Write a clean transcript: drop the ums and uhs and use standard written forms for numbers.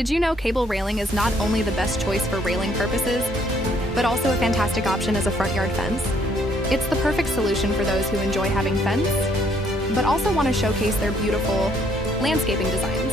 Did you know Cabel Railing is not only the best choice for railing purposes, but also a fantastic option as a front yard fence? It's the perfect solution for those who enjoy having fence, but also want to showcase their beautiful landscaping designs.